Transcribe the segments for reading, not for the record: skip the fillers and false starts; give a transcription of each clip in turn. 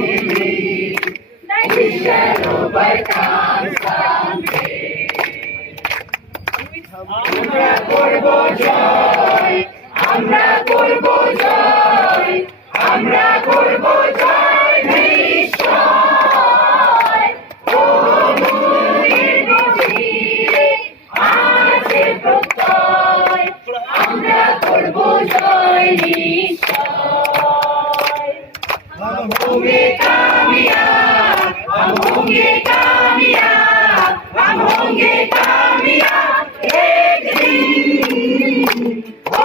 believe that we shall overcome someday. আমরা করব জয়, আমরা করব জয়, আমরা করব জয় নিশ্চয়। ও মুক্তির বিজয়ে আছে প্রত্যয়, আমরা করব জয় নিশ্চয়। हम होंगे कामयाब, हम होंगे कामयाब, हम होंगे कामयाब एक दिन। ओ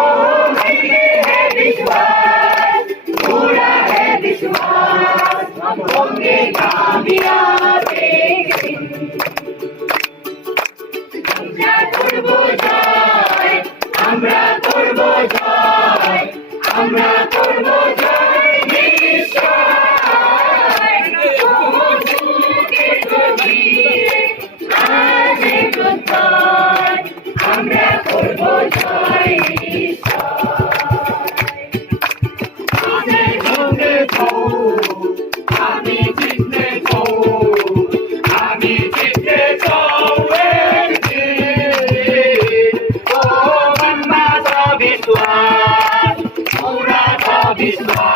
मन में है विश्वास, पूरा है विश्वास, हम होंगे कामयाब एक दिन। আমরা করব জয়, আমরা করব জয়, আমরা করব জয় নিশ্চয়। ও মুক্তির বিজয়ে আছে প্রত্যয়, আমরা করব জয় নিশ্চয়। আমি জিততে চাও, আমি জিততে চাও একদিন। ও মनमा छ विश्वास, पूरा छ विश्वास।